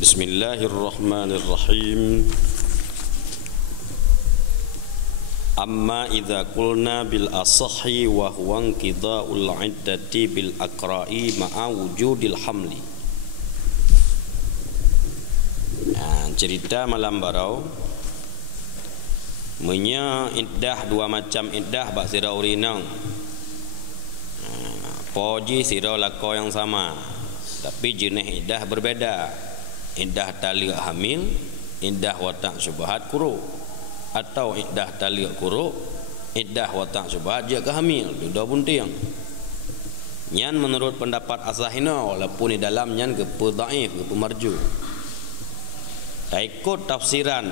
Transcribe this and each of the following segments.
Bismillahirrahmanirrahim. Amma idza qulna bil asahhi wa huwa inqida'ul 'iddati bil aqra'i ma'a wujudil hamli. Cerita malam barau menya iddah dua macam iddah bak sira urinang. Poji sira lako yang sama, tapi jenis iddah berbeda. Iddah taliq hamil, iddah watak syubhat kuruk, atau iddah taliq kuruk, iddah watak syubhat dia ke hamil, dua bunting. Nyan menurut pendapat asahina, walaupun di dalam nyan ke dhaif, ke marju. Tak ikut tafsiran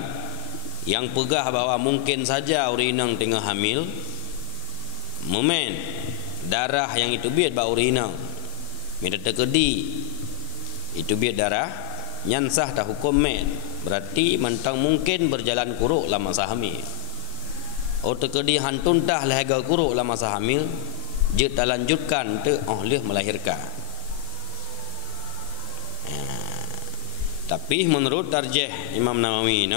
yang pegah bahawa mungkin saja urinang tengah hamil, momen darah yang itu biat ba urinang minta terkedi itu biat darah nyansah tak hukum men, berarti mentang mungkin berjalan kuruk lama masa hamil. Terkedi hantun tah lahaga kuruk lama masa hamil, je tak lanjutkan te oleh melahirkan. Tapi menurut tarjih Imam Nawawi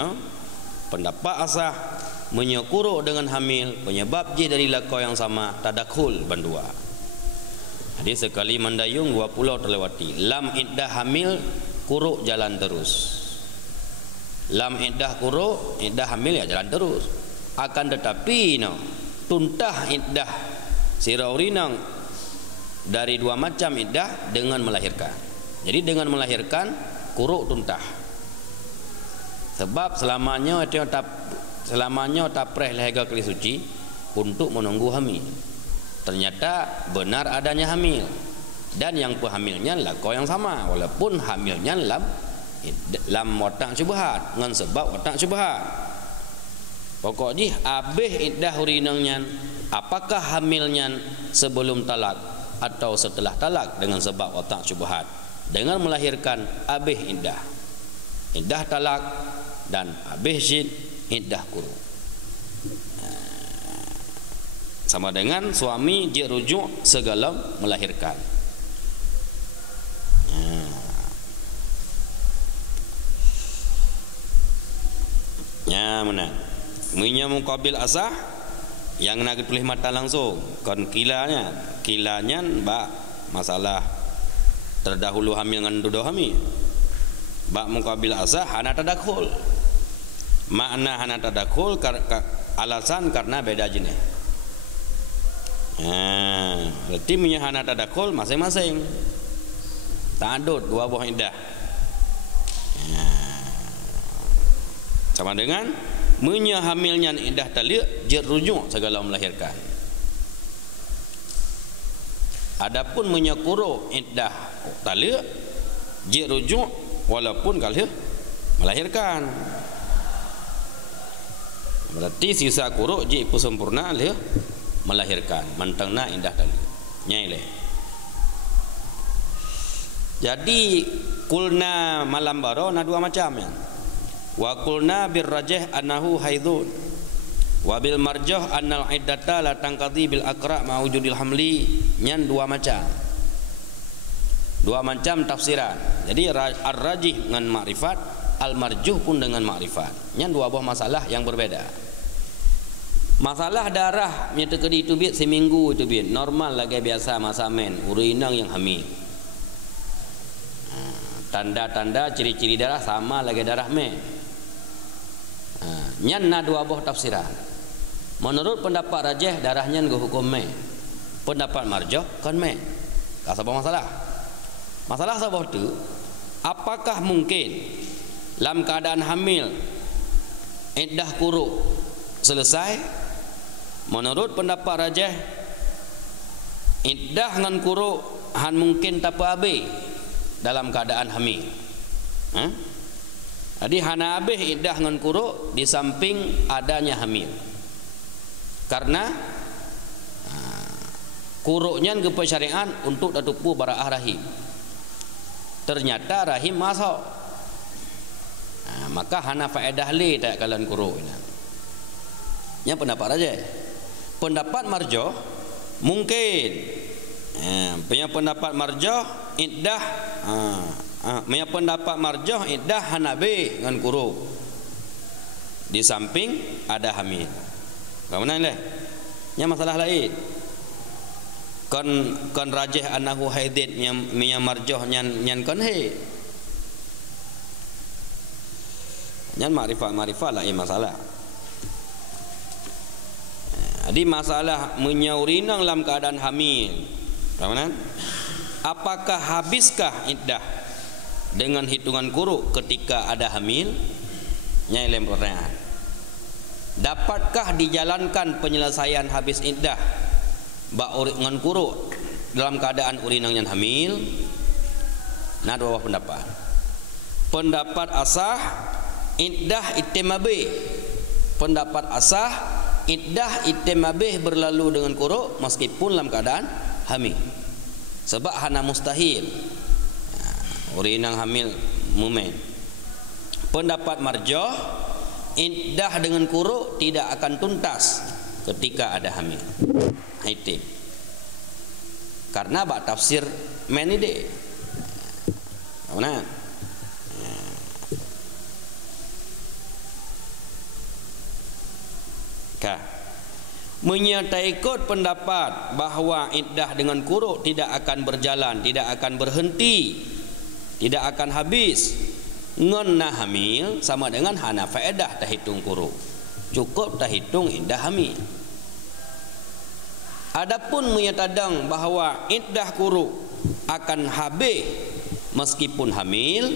pendapat asah menyekuruk dengan hamil penyebab je dari lako yang sama tadakhul bandua. Jadi sekali mendayung 20 terlewati. Lam iddah hamil kuruk jalan terus. Lam iddah kuruk iddah hamil ya jalan terus. Akan tetapi tuntah iddah sira urinang dari dua macam iddah dengan melahirkan. Jadi dengan melahirkan kuruk tuntah. Sebab selamanya tak preh lahaga kali suci untuk menunggu hamil. Ternyata benar adanya hamil, dan yang pehamilnya lako yang sama, walaupun hamilnya lam watak syubhat ngan sebab watak syubhat. Pokoknya abih iddah urinangnya, apakah hamilnya sebelum talak atau setelah talak dengan sebab watak syubhat. Dengan melahirkan abih iddah talak dan abih syid iddah kuruk. Sama dengan suami je rujuk segala melahirkan. Ya mana? Munya muqabil asah yang nak tulis mata langsung kon kilanya bak masalah terdahulu hamil dengan duda hamil. Bak muqabil asah hana tadakhul. Makna hana tadakhul alasan karena beda jenis. Berarti punya hana tadakhul masing-masing. Tak ada dua buah iddah. Sama dengan punya hamilnya iddah taliq je rujuk segala melahirkan. Adapun punya kuruk iddah taliq je rujuk walaupun kalau melahirkan. Berarti sisa kuruk je sempurna le melahirkan mentangna indah tali nyai. Jadi kulna malam baro na dua macam ya. Wa kulna birrajih annahu haidun wa bil marjah annal iddata la tanqadi bil aqra ma wujudil hamli. Nyan dua macam tafsiran. Jadi ar-rajih dengan makrifat, al-marjuh pun dengan makrifat. Nyan dua buah masalah yang berbeda. Masalah darah yang terkedi itu biat seminggu itu biat normal lagi biasa masa men urinang yang hamil. Tanda-tanda ciri-ciri darah sama lagi darah men. Nyan na dua buah tafsiran. Menurut pendapat rajih darahnya nggo hukum men. Pendapat marjuh kan men. Tak apa masalah. Masalah sabah tu, apakah mungkin dalam keadaan hamil iddah kuruk selesai? Menurut pendapat rajih iddah dengan kuruk han mungkin tak habis dalam keadaan hamil. Jadi hana habis iddah dengan kuruk di samping adanya hamil. Karena kuruknya ke syariat untuk datupu baraah rahim. Ternyata rahim masuk. Maka hana faedah li tak kalan kuruk ini. Yang pendapat rajih. Pendapat marjuh mungkin punya pendapat marjuh iddah Punya pendapat marjah iddah Hanabi dengan kuru. Di samping ada hamil. Bagaimana ni? Nya masalah lain. Kon rajih annahu haidin minya marjah nyan kon he. Nyan makrifat lah masalah. Jadi masalah menyaurinang dalam keadaan hamil. Bagaimana? Apakah habiskah iddah dengan hitungan kuruk ketika ada hamil? Nyai lem pertanyaan. Dapatkah dijalankan penyelesaian habis iddah bak dengan kuruk dalam keadaan urinang yang hamil? Nah, dua pendapat. Pendapat asah iddah itimabih. Pendapat asah iddah itimabih berlalu dengan kuruk meskipun dalam keadaan hamil. Sebab hana mustahil urinang hamil mumen. Pendapat marjah iddah dengan kuruk tidak akan tuntas ketika ada hamil haid. Karena bak tafsir menide. Mana? Menyertai ikut pendapat bahawa iddah dengan kuruk tidak akan berjalan, tidak akan berhenti, tidak akan habis. Ngon nah hamil sama dengan hana faedah tak hitung kuruk. Cukup tak hitung iddah hamil. Adapun menyatadang bahawa iddah kuruk akan habis meskipun hamil,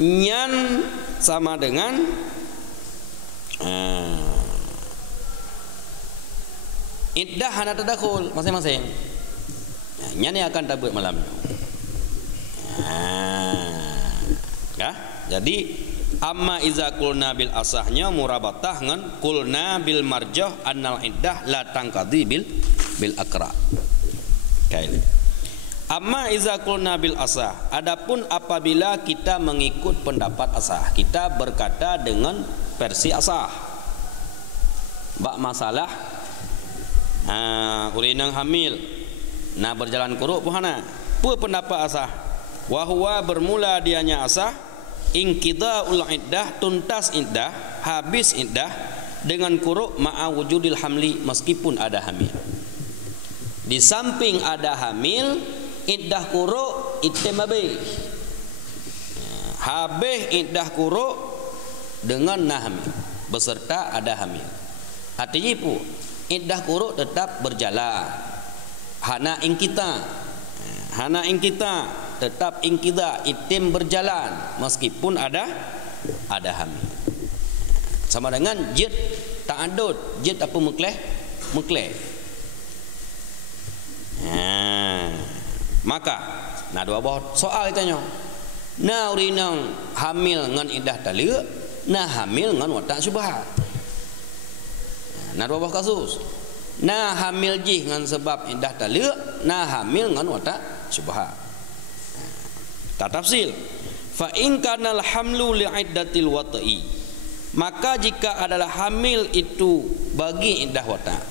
nyan sama dengan iddah hana tadakhul masing-masing. Nyan akan tabut malam. Ya, jadi amma iza qulna bil asahnya murabatah ngan qulna bil marjah annal iddah la tangqadi bil akra. Kayak amma iza qulna bil asah, adapun apabila kita mengikut pendapat asah, kita berkata dengan versi asah bak masalah urinang hamil nah berjalan kuruk puhana pu pendapat asah wa huwa bermula dianya asah inqidaul iddah tuntas iddah habis iddah dengan kuruk ma'a wujudil hamli meskipun ada hamil. Di samping ada hamil iddah kuruk ittimabi habis iddah kuruk dengan nah hamil beserta ada hamil. Artinya pu iddah kuruk tetap berjalan. Hana ingkita tetap ingkida itim berjalan meskipun ada hamil. Sama dengan jid ta'adud, jid apa mukleh. Maka nah dua buah soal ditanya. Nah urinang hamil ngan iddah taliq, nah hamil ngan watak syubhat. Nah dua buah kasus. Nah hamil jih ngan sebab iddah taliq, nah hamil ngan watak syubhat. Tak tafsil. Fa in kana al hamlu li iddatil wata'i, maka jika adalah hamil itu bagi iddah watak,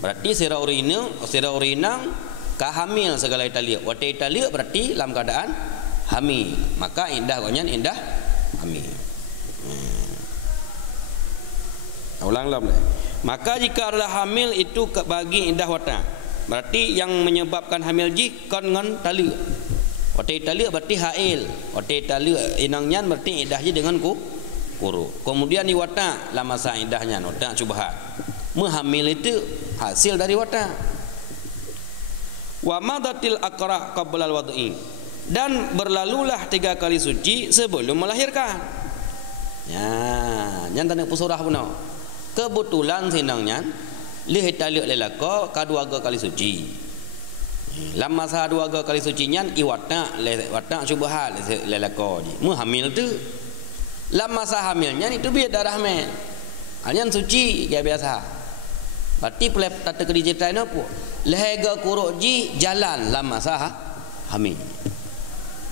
berarti sira urinang ka hamil segala italiq. Watak italiq berarti dalam keadaan hamil, maka iddah gonyan iddah hamil. Ulang. Maka jika adalah hamil itu bagi iddah watak, berarti yang menyebabkan hamil ji kon ngan taliq. Watak taliq berarti hail. Watak taliq inangnya berarti iddahnya dengan kuru. Kemudian di watak la masa iddahnya watak syubhat. Hamil itu hasil dari watak. Wa madatil aqra qabla al-wad'i, dan berlalulah 3 kali suci sebelum melahirkan. Ya, nyan tanda pusurah puno. Kebetulan sinangnya lih taliq lelako kaduaga kali suci. Lama sah duaga kali suci nyan iwata syubhat lelako ji. Hamil tu lama sah hamilnya itu biar darah men. Nyan suci kayak biasa. Berarti pelai tata kerja apa? Lehega kuruk ji jalan lama sah hamil.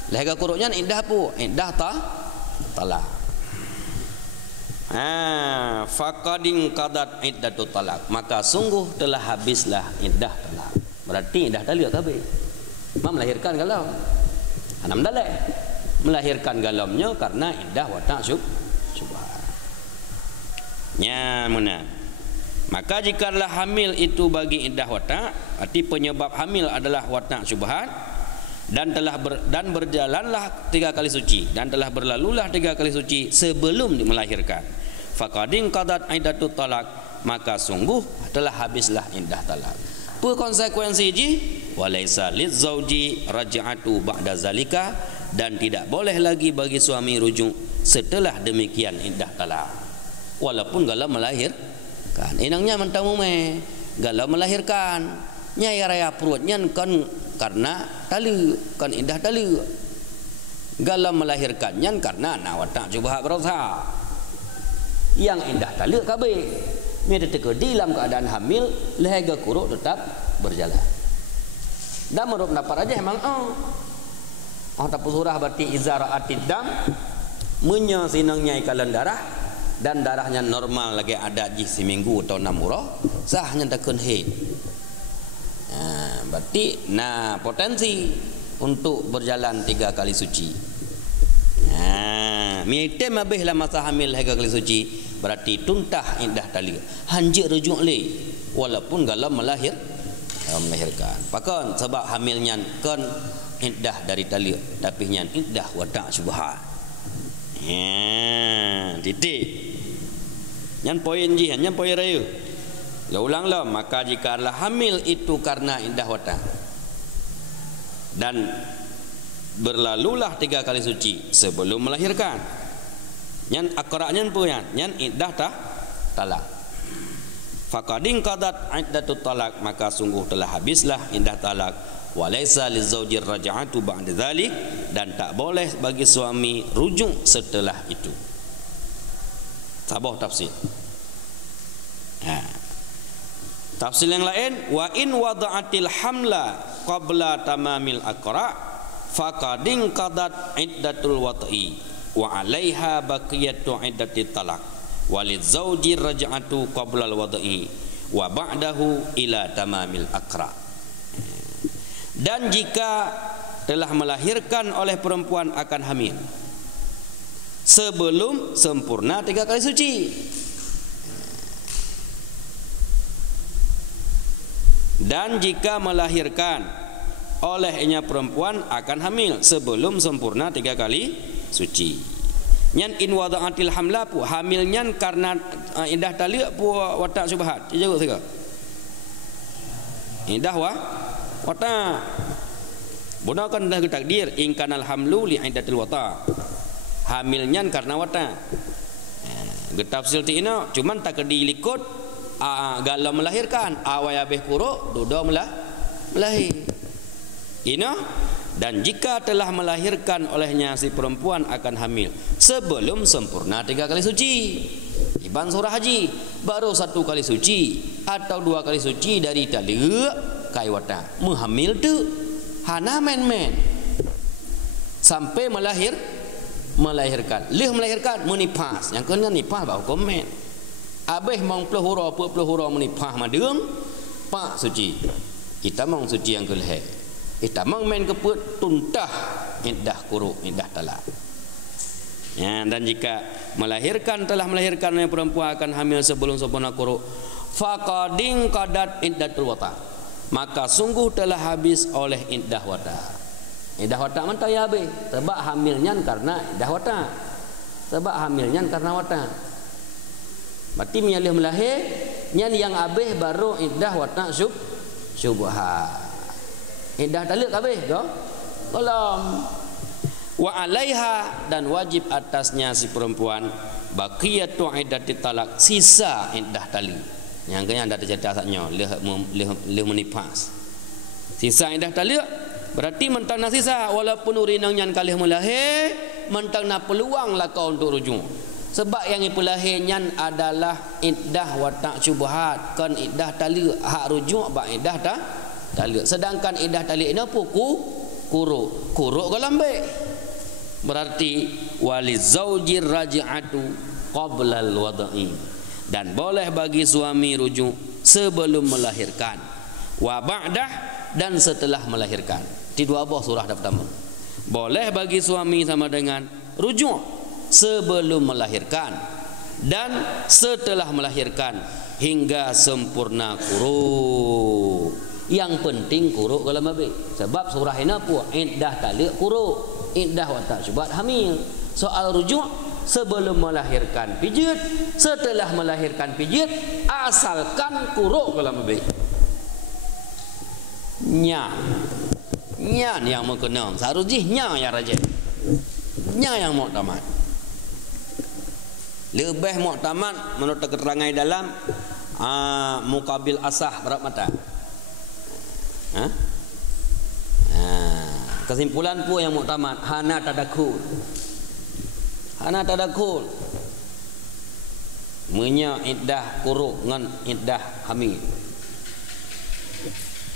Lehega kuruknya indah apa? Indah talak. Faqadin qadat iddatut talak, maka sungguh telah habislah iddah talak. Berarti iddah taliq habis. Melahirkan kalau Hanam dalai melahirkan galamnya karena indah watak syubhat. Nya mana? Maka jikalau hamil itu bagi indah watak, arti penyebab hamil adalah watak syubhat, dan berjalanlah 3 kali suci, dan telah berlalulah 3 kali suci sebelum melahirkan. Faqadin qadat iddatut talak, maka sungguh telah habislah indah talak. Apa konsekuensi ji? Walaisa lizzauji raj'atu ba'da zalika, dan tidak boleh lagi bagi suami rujuk setelah demikian indah talak. Walaupun galau melahirkan, inangnya mentamu galau melahirkan, nyai raya perutnya kan karena tali, kan indah tali. Galau melahirkannya karena nawata syubhat berosa. Yang indah tali kabeh. Mereka terkedi dalam keadaan hamil, lehaga kuruk tetap berjalan. Dan menurut pendapat aja emang tapi surah berarti izara'atid dam, menyasinangnya ikalan darah, dan darahnya normal lagi ada ji seminggu atau 6 murah, sahnya takun haid. Berarti potensi untuk berjalan 3 kali suci. Mitem habislah masa hamil 3 kali suci, berarti tuntah indah tali. Hanjir rujuk le walaupun galau melahirkan. Pakon sebab hamilnya kan indah dari tali, tapi nyan indah watak syubhat. Titik. Nyan poin ji, nyan poin raya. Ulang-ulang, maka jikalau hamil itu karena indah watak dan berlalulah 3 kali suci sebelum melahirkan, nyan akraknya punya nyan iddah talak. Faqadin qadat iddatut talak, maka sungguh telah habislah indah talak. Walaisa lizauji raj'atu ba'da dzalik, dan tak boleh bagi suami rujuk setelah itu. Sabah tafsir. Tafsir yang lain, wa in wada'atil hamla qabla tamamil aqra faqadin qadat iddatul wat'i wa 'alaiha baqiyatu iddatit talaq walid zauji raj'atu qabla al wad'i wa ba'dahu ila tamamil aqra. Dan jika telah melahirkan oleh perempuan akan hamil sebelum sempurna 3 kali suci, dan jika melahirkan olehnya perempuan akan hamil sebelum sempurna 3 kali suci. Nyan in wada'atil hamla pu hamilnya karena indah tali pu watak syubhat. Jaga sega. Indah watak. Gunakan dah takdir in kanal hamlu li iddatil watak. Hamilnya karena watak. Getafsil ti ina cuman tak kedi likut galau melahirkan awal habis kuruk duda melahir ina. Dan jika telah melahirkan olehnya si perempuan akan hamil sebelum sempurna 3 kali suci. Iban surah haji baru 1 kali suci atau 2 kali suci dari tali kai wata menghamil tu hana men sampai melahirkan melahirkan menipah yang kena nipah bau komen abeh mong pelahura menipah madem pak suci kita mong suci yang keleh kita mong main keput tuntah indah kuruk indah talak. Dan jika telah melahirkan oleh perempuan akan hamil sebelum sempurna kuruk faqadin qadat iddatul wata, maka sungguh telah habis oleh indah wata. Indah wata mentah ya be sebab hamilnya karena indah wata, sebab hamilnya karena wata. Berarti mialih melahir nyan yang abeh baru indah watak syubhat. Indah talak abeh do kolom. Wa 'alaiha, dan wajib atasnya si perempuan baqiyatu iddatit talak, sisa indah tali. Yang kena ada cerita asatnya leh menipas. Sisa indah talak berarti mentang na sisa walaupun urinang nyan kalih melahir mentang na peluang lah kau untuk rujuk. Sebab yang ipulahirnya adalah iddah watak syubhat, kan iddah tali hak rujuk bak iddah tali. Sedangkan iddah tali ini apa kuruk ke lambe. Berarti walizauji raj'atu qabla al-wad'i, dan boleh bagi suami rujuk sebelum melahirkan, wa ba'dah, dan setelah melahirkan. Di 2 buah surah pertama. Boleh bagi suami sama dengan rujuk sebelum melahirkan dan setelah melahirkan hingga sempurna kuruk. Yang penting kuruk kalau mabik. Sebab surah ini apa? Iddah talik kuruk, iddah wa tak syubhat hamil. Soal rujuk sebelum melahirkan pijit, setelah melahirkan pijit, asalkan kuruk kalau mabik. Nya yang mengenang sarujih nya yang rajin, nya yang muktamad. Lebih muktamad menurut keterangan dalam mukabil asah berapa mata. Kesimpulan pun yang muktamad hana tadakul, menya iddah kuruk dengan iddah hamil.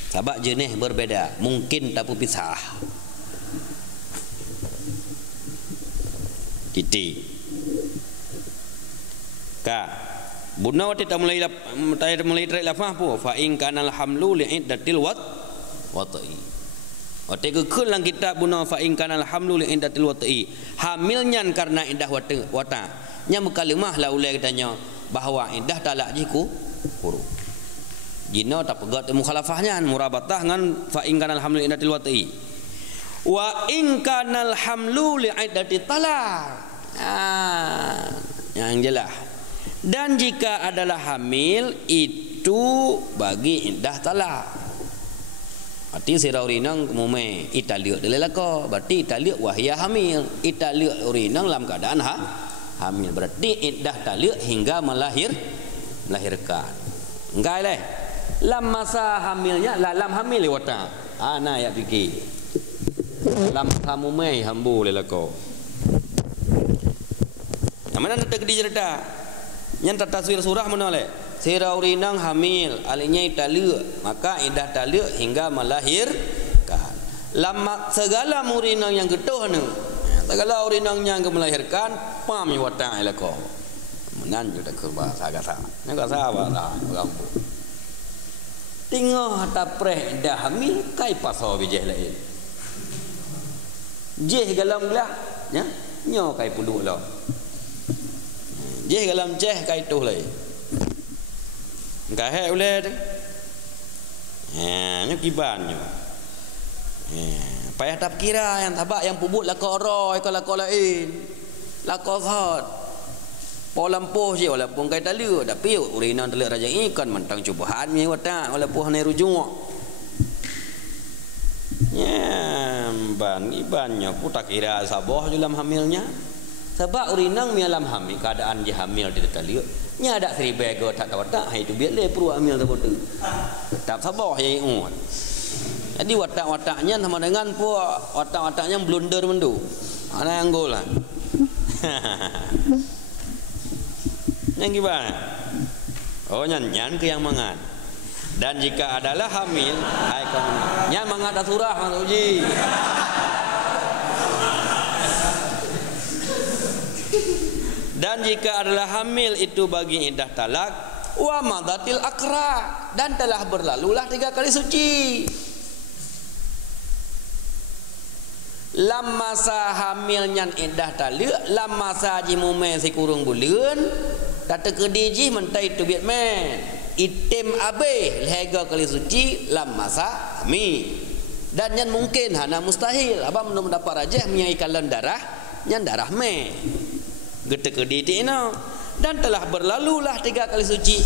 Sebab jenis berbeda, mungkin tak pisah. Titik. Buna waktu tak mulai tarik lafaz pun fa in kana alhamlu li iddatil wata'i. Waktu kekul lang kitab buna fa in kana alhamlu li iddatil wata'i. Hamilnya karena iddah wata. Nya mukalimah la ulai katanya bahawa iddah talak jiku kuruk. Jina tak pegat mukhalafahnya murabatah dengan fa in kana alhamlu li iddatil wata'i. Wa in kana alhamlu li iddatil talak. Yang jelas. Dan jika adalah hamil itu bagi iddah talak. Arti sirau rinang kemume italiak delelaka, berarti italiak wahia hamil, italiak rinang dalam keadaan hamil, berarti iddah taliak hingga melahirkan. Enggak leh. Lam masa hamilnya lam hamil wata. Ana ya fikir. Lam kamume hambu lelaka. Yang mana nak di cerita? Yang taswir surah menolak sirau rinang hamil alinya italiak, maka iddah taliak hingga melahirkan. Lama segala murinang yang getuh ni, segala urinang yang melahirkan pam wata elako menan juga ke bahasa kata ni kata apa dah gambu tengah tapreh dah hamil kai pasau bijih lain jih galam lah ya nyo kai puluk lah jih galam ceh kai tuh lai enggak he uleh tu nyo kibannya payah tak kira yang tabak yang pubut lako roy kalau lako lain lako zat polampoh je walaupun kai talu tapi urinan telak raja ikan mentang cubahan ni watak walaupun hanai rujuk ban ibannya pun tak kira sabah dalam hamilnya sebab urinang mi alam hamil keadaan dia hamil di talu nya ada seribego tak tahu-tahu hai tu biar le perlu hamil tu tetap sabah ye ngut. Jadi watak-wataknya sama dengan puak watak-wataknya blunder mendu. Ana yang golan. Yang gimana? Oh nyan ke yang mangan. Dan jika adalah hamil, hai kamu. Nyan mangat surah Mas Uji. Dan jika adalah hamil itu bagi iddah talak wa madatil akra dan telah berlalulah 3 kali suci. Lam masa hamilnya iddah talak lam masa jimume si kurung bulan kata kediji mentai tu biat men itim abe lehega kali suci lam masa hamil dan yang mungkin hana mustahil abang belum dapat rajah menyai kalan darah yang darah me gete kediti ina dan telah berlalulah 3 kali suci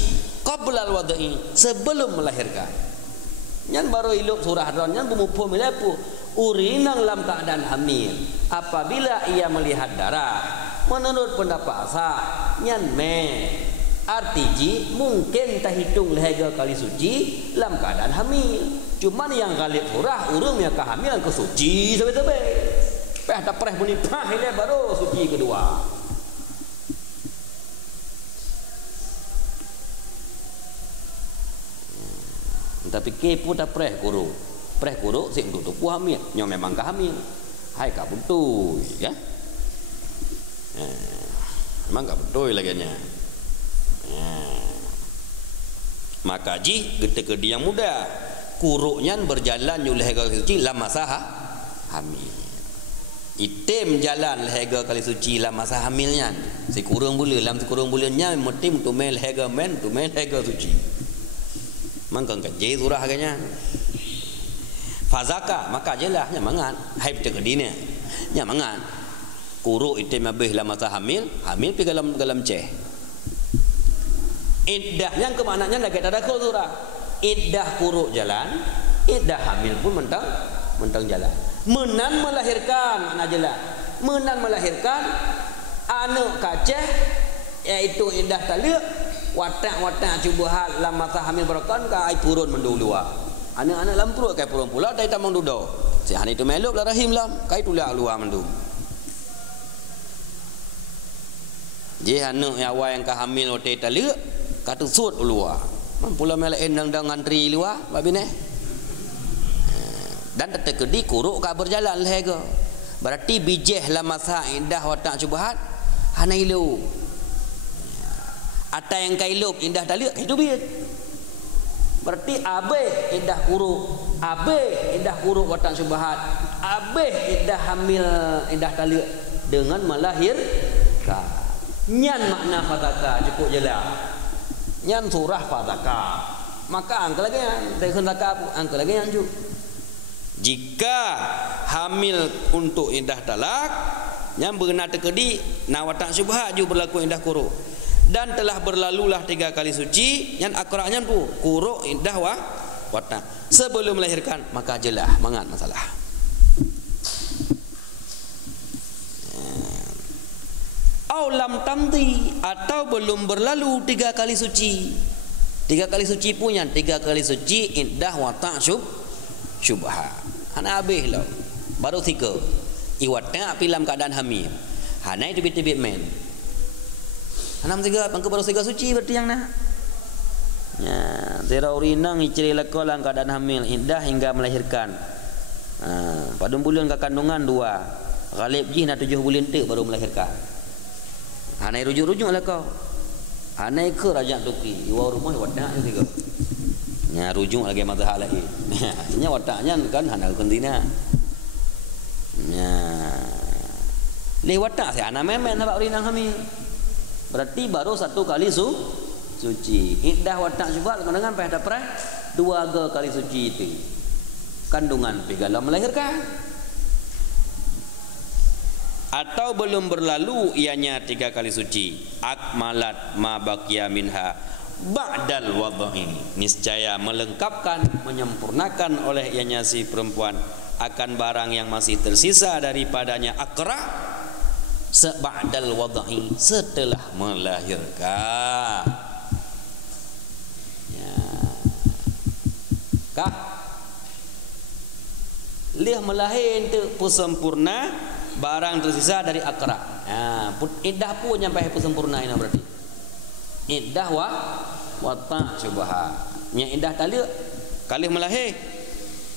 qabla al-wad'i sebelum melahirkan yang baru hidup surah don yang bumupu melepu urinang dalam keadaan hamil apabila ia melihat darah menurut pendapat asal nyan me artiji mungkin tak hitung lehega kali suci dalam keadaan hamil cuman yang galib surah urung yang kehamil ke suci sampai-sampai peh tak pereh bunyi pah ini baru suci kedua. Tapi kepo tak preh kuruk sik untuk tu hamil nyo memang ka hamil hai ka betul ya memang ka betul lagi nya maka ji ketika dia muda kuruknya berjalan oleh suci lama sah hamil Itim jalan lehega kali suci lah masa hamilnya. Si kurang bulan lam si kurang bulannya metim tu mel lehega men tu mel lehega suci. Mangkang kerja surah agaknya. Fazaka maka jelah nya mangan. Hai betul kedine. Nya mangan. Kuruk itim habis lah masa hamil pi galam ceh. Iddah yang kemananya lagi ada surah. Iddah kuruk jalan, iddah hamil pun mentang jalan. Menan melahirkan anak jelas. Menan melahirkan anak kaceh iaitu indah taliq watak cubuhat lam masa hamil barakan ka ai purun mendulua. Anak-anak lam perut kai purun pula dai tamang dudo. Si han itu meluk la rahim lam kai tulah luar mendum. Je anak yang awal yang ka hamil otai taliq katu sud luar. Mampula melain dang ngantri luar babine. Dan terkedi kuruk ka berjalan lehega. Berarti bijih la masa indah watak cubahat hanailu. Ata yang kailuk indah taliq itu biat. Berarti abe indah kuruk, abe indah kuruk watak cubahat, abe indah hamil indah taliq dengan melahirkan. Nyan makna fataka cukup jelas. Nyan surah fataka. Maka angka lagi yang angka lagi yang juk. Jika hamil untuk indah talak yang berkena terkedi nawatak syubhat juga berlaku indah kuruk dan telah berlalulah 3 kali suci yang akraknya tu kuruk indah watak sebelum melahirkan maka jelah mangat masalah. Aulam tamdi atau belum berlalu 3 kali suci. 3 kali suci punya 3 kali suci indah watak syubhat. Hana habis lah. Baru 3. Iwatnya pilam keadaan hamil. Hana itu bit-bit men. Hana 3 pangke baru 3 suci berarti yang nak. Ya, tera urinang icri lekolang keadaan hamil indah hingga melahirkan. Pada bulan ke kandungan 2. Ghalib jih nak 7 bulan tu baru melahirkan. Hana rujuk-rujuk lah kau. Hana ke rajak tuki. Iwa rumah iwatnya 3. Nya rujuk lagi mazhab lagi. Nya wataknya kan hana kentina. Nya le watak saya anak memen sebab urinang hamil. Berarti baru 1 kali suci. Iddah watak juga dengan pada pernah 2 kali suci itu. Kandungan pigala melahirkan. Atau belum berlalu ianya 3 kali suci. Akmalat ma baqiya minha ba'dal wadhi, niscaya melengkapkan menyempurnakan oleh ianya si perempuan akan barang yang masih tersisa daripadanya akra ba'dal wadhi, setelah melahirkan. Ya. Kah liah melahir itu pusempurna barang tersisa dari akra. Iddah pun sampai pusempurna ini berarti iddah watak syubhat. Yang indah taliq kali melahir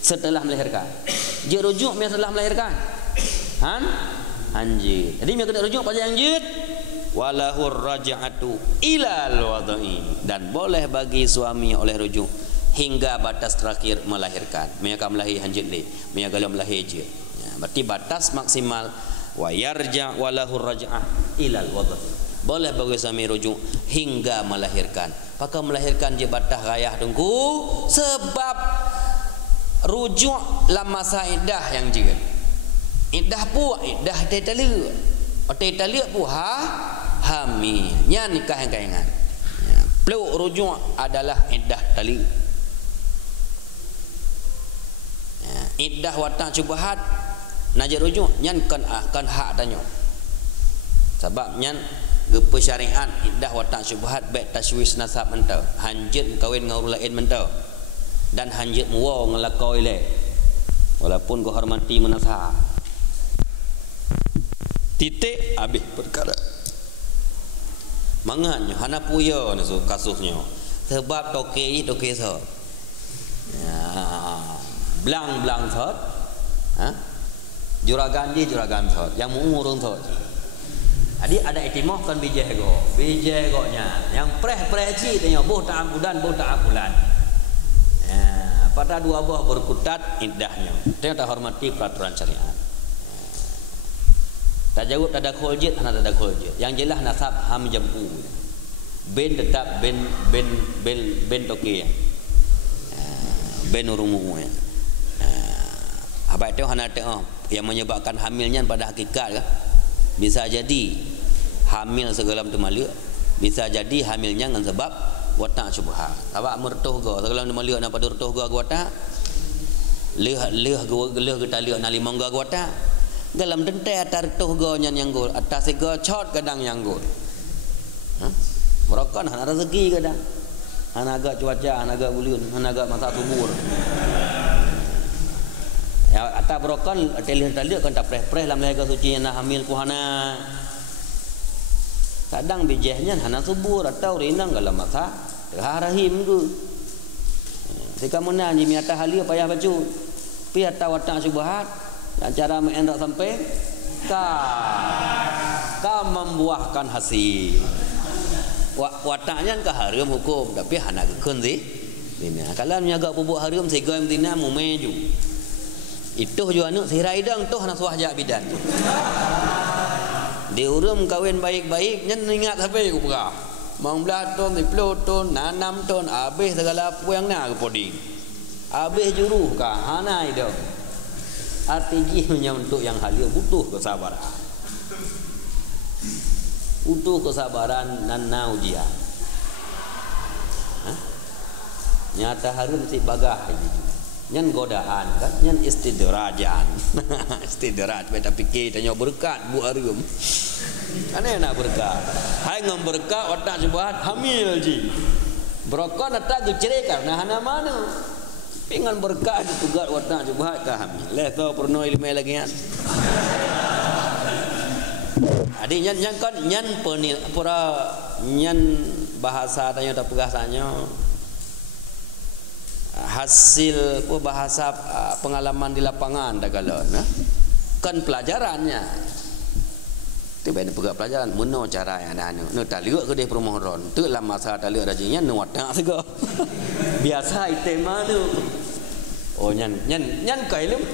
setelah melahirkan. Dia rujuk setelah melahirkan. Anjir. Jadi dia kena rujuk pada yang jid walahur raj'atu ilal wadhi, dan boleh bagi suami oleh rujuk hingga batas terakhir melahirkan. Mereka melahir hanjid le, mereka kalau melahir je. Ya, berarti batas maksimal wa yarja walahur raj'ah ilal wadhi. Boleh bagi suami rujuk hingga melahirkan. Maka melahirkan je batas rayah tunggu sebab rujuk dalam masa iddah yang juga. Iddah pun iddah taliq. Taliq pun hamil. Nya nikah yang kaingan. Ya, peluk rujuk adalah iddah taliq. Ya, iddah watak syubhat najak rujuk nyan kan hak tanya. Sebab nyan gepe syariat iddah watak syubhat baik taswis nasab mentau hanjit kawin dengan orang lain mentau dan hanjit muwa ngelakau ile walaupun kau hormati menasah titik habis perkara mangannya hana puya ni kasusnya sebab toke ni toke so ya blang sot juragan dia juragan sot yang mengurung sot. Jadi ada itimah kan bijih go nya yang preh ci tanya boh tak akulan ya, pada 2 buah berkutat iddahnya dia tak hormati peraturan syariat. Tak jawab tak ada khuljit, hana tak ada khuljit. Yang jelas nasab ham jampu. Ben tetap ben toke. Ben urumu ya. Apa itu hana yang menyebabkan hamilnya pada hakikat kah? Bisa jadi hamil segala macam maluk, bisa jadi hamilnya dengan sebab watak syubhat. Awak mertuh go segala macam maluk nak pada mertuh go watak. Leh kita lihat nak limang go watak. Dalam dentai atar tuh go yang gol, atas go cot kadang yang gol. Merokan hana rezeki kadang. Hana agak cuaca, hana agak bulan, hana agak masa subur. Ya atas merokan tali kan tak preh dalam lega suci yang hamil ku hana. Kadang bijehnya hana subur atau rinang dalam masa rahim tu. Jika mana ni miata halia payah baju. Pi atau watak syubhat. Dan cara mengendrak sampai ka membuahkan hasil. Wataknya ke haram hukum, tapi hana gekun sih. Dina kalau menjaga pupuk haram sehingga dina mumeju. Itu juga anu sirai dang tuh hana suah jak bidan. Diurum kawin baik-baik nyen ingat sampai ku perah. Mau belah ton, 10 ton, 6 ton, habis segala apa yang nak ke poding. Habis juruh ka hana itu. Artinya untuk yang halia butuh kesabaran. Butuh kesabaran dan ujian. Nyata harum si bagah nyan godaan kan, nyan istidrajan. Istidraj beta fikir tanya berkat bu harum. Ane nak berkat. Hai ngam berkat watak syubhat hamil ji. Berokon atak gecere karena hana mana. Pengen berkah ditugat watak syubhat ka hamil. Leh tahu pernah ilmu lagi kan. Adik nyan kan nyan penil pura nyan bahasa tanya tak perasanya hasil bahasa pengalaman di lapangan dah kalau kan pelajarannya. Tiba-tiba pegang pelajaran mana cara yang ada anu. Nu tak lihat ke dia permohonan. Tu lah masa tak lihat rajinnya nu watak sego. Biasa item tu. Oh nyan kai lem.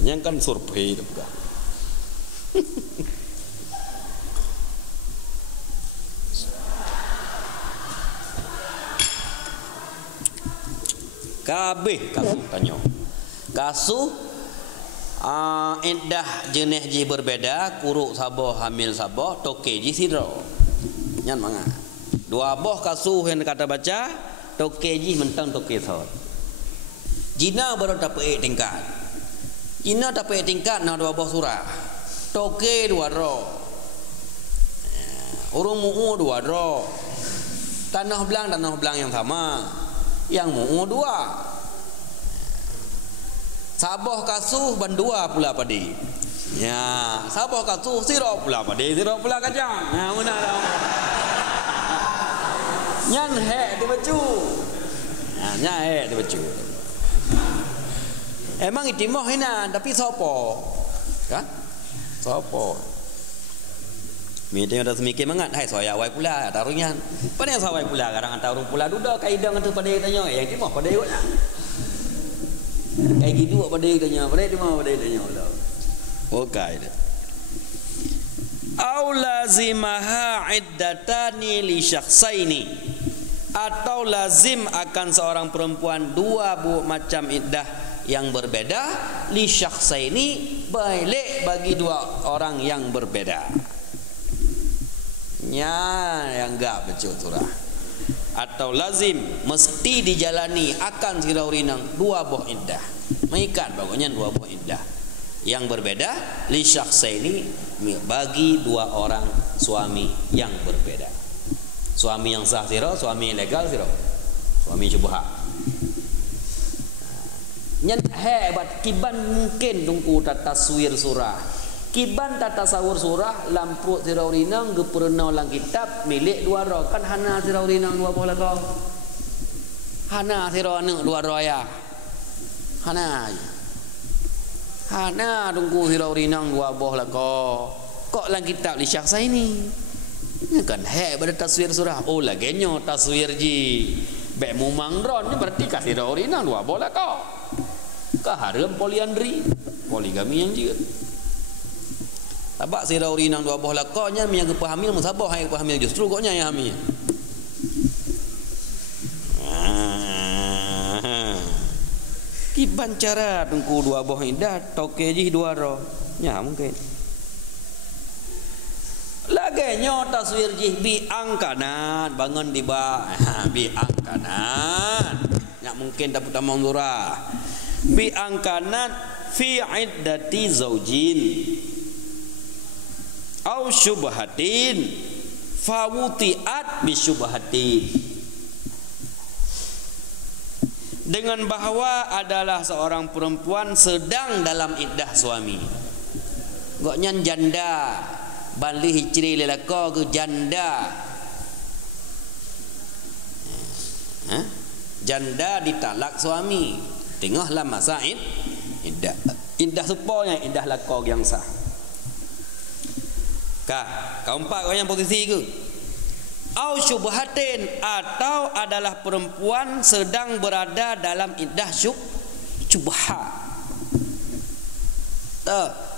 Nyan kan survei tu bukan. Kabeh kasuh tanya. Kasuh iddah jenis ji berbeda, kuruk sabah hamil sabah, toke ji sidro. Nyan manga. Dua boh kasuh yang kata baca, toke ji mentang toke sot. Jina baru dapat tingkat. Jina dapat tingkat na dua boh surah. Toke dua ro. Urung muu dua ro. Tanah belang yang sama. Yang muu dua. Sabah kasuh bandua pula padi. Ya, sabah kasuh sirop pula padi, sirop pula kacang. Ya, mana dah. Nyan hek di baju. Ya, nyan hek di baju. Emang itimoh hina tapi sopo. Kan? Sopo. Mite ada semikir mangat, hai saya wai pula tarunyan. Pada yang sawai pula kadang tarung pula duda kaidang tu pada tanya, yang itimoh pada ikutlah. Kayak gitu pada tanya, pada tanya lah. Okey dah. Au lazimaha iddatani li syakhsaini, atau lazim akan seorang perempuan dua macam iddah yang berbeda li syakhsaini, baik bagi dua orang yang berbeda. Nya yang enggak betul surah. Atau lazim mesti dijalani akan sirau rinang dua buah iddah. Mengikat bagusnya dua buah iddah yang berbeda li syakhsaini, bagi dua orang suami yang berbeda. Suami yang sah sirau, suami legal sirau. Suami syubhat. Nyan hebat kiban mungkin tungku taswir surah. Kiban tasawur surah lampu sirau rinang gepurna lang kitab milik dua roh kan hana sirau rinang dua bola kau. Hana sirau anu dua roh ya. Hana tungku sirau rinang dua bola kau. Kok lang kitab li syakhsa ini. Ini kan hebat taswir surah. Oh lagenyo taswir ji. Bek mumang ron ni berarti kasih sirau rinang dua bola kau. Ka haram poliandri, poligami yang jiut. Tabak sirau rinang dua boh lakonya yang kepahamil musabah yang kepahamil justru koknya yang hamil. Kiban cara tungku dua boh indah toke ji dua roh. Ya mungkin. Lagenya taswir jih bi angkanan bangun di ba bi angkanan. Ya mungkin dapat tamang surah. Bi angkanan fi iddati zaujin au syubhatin fawutiat bi syubhatin, dengan bahwa adalah seorang perempuan sedang dalam iddah suami. Goknya janda bali hijri lelako ke janda. Janda ditalak suami tengahlah masa iddah. Iddah supaya iddah lako yang sah. Keempat kau yang posisi ke au syubhatin, atau adalah perempuan sedang berada dalam iddah syubhat.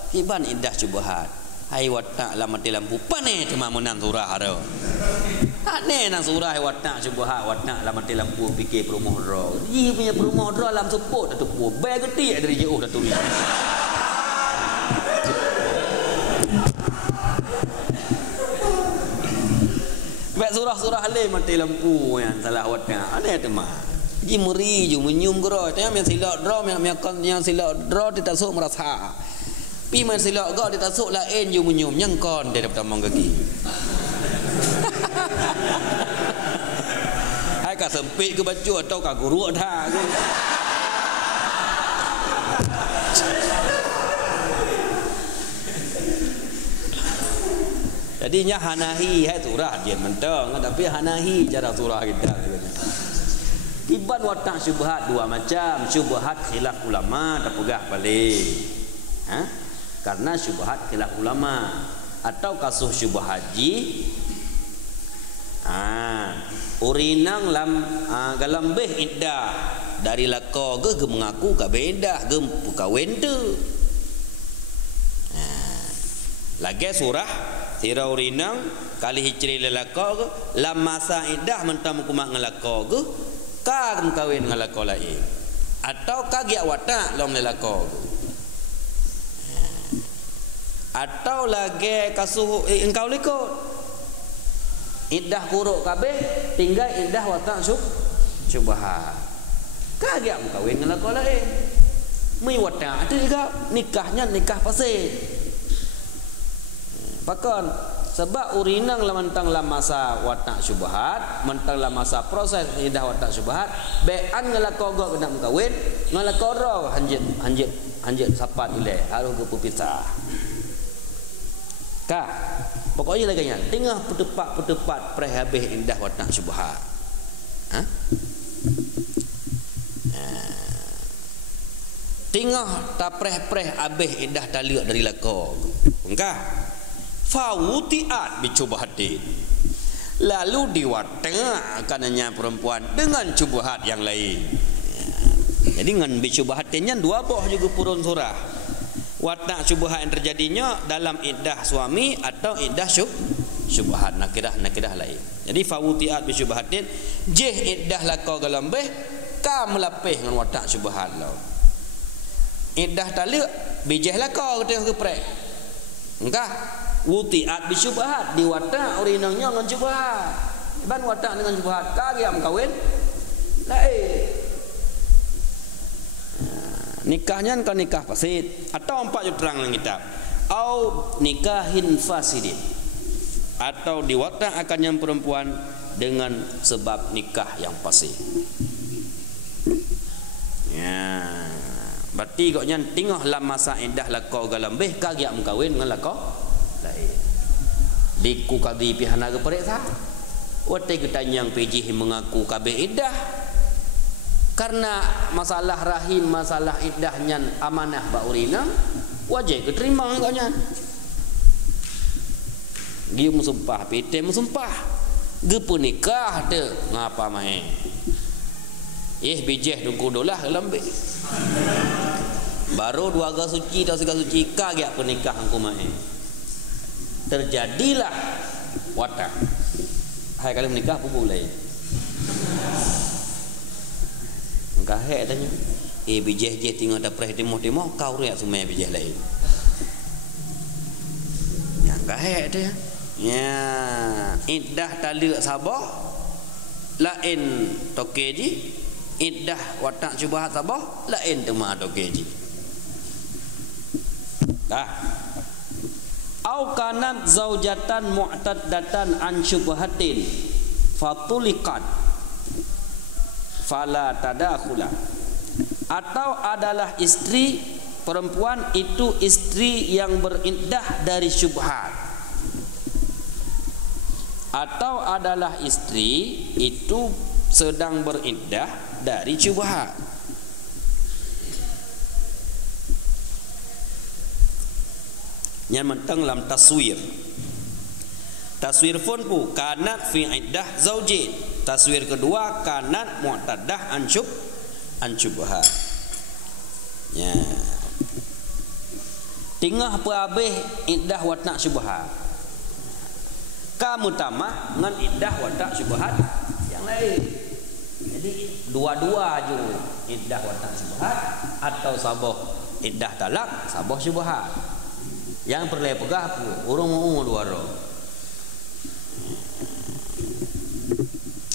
Kiban iddah syubhat. Hai watak lah mati lampu pane cuma menang surah ada. Ane nang surah watak syubhat watak lah mati lampu fikir perumoh ro. Dia punya perumoh ro lam support tu pu. Bay gede dari jauh dah tulis. Baik surah-surah lain mati lampu yang salah watak. Ada tema. Ji muri ju menyum gro. Tanya yang silap draw yang silap draw tidak sok merasa. Pi man silap gro tidak sok lain ju menyum yang kon dia dapat tamang kaki. Hai ka sempit ke baju atau ka guru dah ke. Jadinya hanahi hai surah dia mentang tapi hanahi cara surah kita. Iban watak syubhat dua macam, syubhat khilaf ulama terpegah balik. Karena syubhat khilaf ulama atau kasus syubhat haji. Urinang galam beh iddah dari lako ge mengaku ka bedah ge kawin tu. Lagi surah tirau rinang kali hijri lelako lam masa iddah mentam kumak ngelako ge ka kawin ngelako lain atau kagiak watak lom lelako atau lagi kasuh engkau liko iddah kuruk kabeh tinggal iddah watak syubhat kagiak kawin ngelako lain mi watak itu juga nikahnya nikah pasir. Pakon sebab urinang mentang la masa watak syubhat, mentang la masa proses iddah watak syubhat, bean ngelako gok kena kawin, ngelako ro hanjit sapat ile harus ke pisah. Pokoknya lagi nya tengah petepat preh habis iddah watak syubhat. Tengah ta preh habis iddah taliuk dari lako. Engkah fawutiat bicubahatin, lalu diwatengah kananya perempuan dengan cubahat yang lain. Jadi dengan bicubahatinnya dua boh juga purun surah. Watak cubahat yang terjadinya dalam iddah suami atau iddah syubhat nakirah lain. Jadi fawutiat bicubahatin jih iddah lako galambeh ka melapih dengan watak syubhat lo. Iddah taliuk bijih lako ketika keprek. Engkah wutiat bisyubhat di watak urinangnya dengan syubhat. Ban watak dengan syubhat kagiam kawin lain. Nikahnya kan nikah fasid atau empat terang dalam kitab. Au nikahin fasidin, atau di watak akan yang perempuan dengan sebab nikah yang fasid. Berarti koknya tengah lam masa iddah lako galambeh kagiam kawin dengan lako lain. Diku kadi pihana ke periksa wate ketanyang pijih mengaku kabeh iddah karena masalah rahim masalah iddahnya amanah ba urina wajib keterima engkaunya dia musumpah pite musumpah ge nikah te ngapa main bijih dungku dolah lambe baru dua ga suci atau tiga suci kagiak pernikah angku main terjadilah watak. Hai kali menikah pun boleh. Engkau hek tanya. Bijih je tinggal dah preh timoh kau riak semai bijih lain. Yang engkau hek dia. Ya, iddah talak sabah lain tokeji, iddah watak syubhat sabah lain tema tokeji. Dah. Au kanat zaujatan mu'taddatan an syubhatin fatuliqat fala tadakhula. Atau adalah istri perempuan itu istri yang beriddah dari syubhat, atau adalah istri itu sedang beriddah dari syubhat. Yang mentang dalam taswir. Taswir pun pu kanat fi iddah zaujin. Taswir kedua kanat mu'taddah an syubhat. Ya. Tingah perhabis iddah watak syubhat. Kamu tamah dengan iddah watak syubhat yang lain. Jadi dua-dua je iddah watak syubhat atau sabah iddah talak sabah syubhat. Yang perlu pegah apa? Urung dua roh.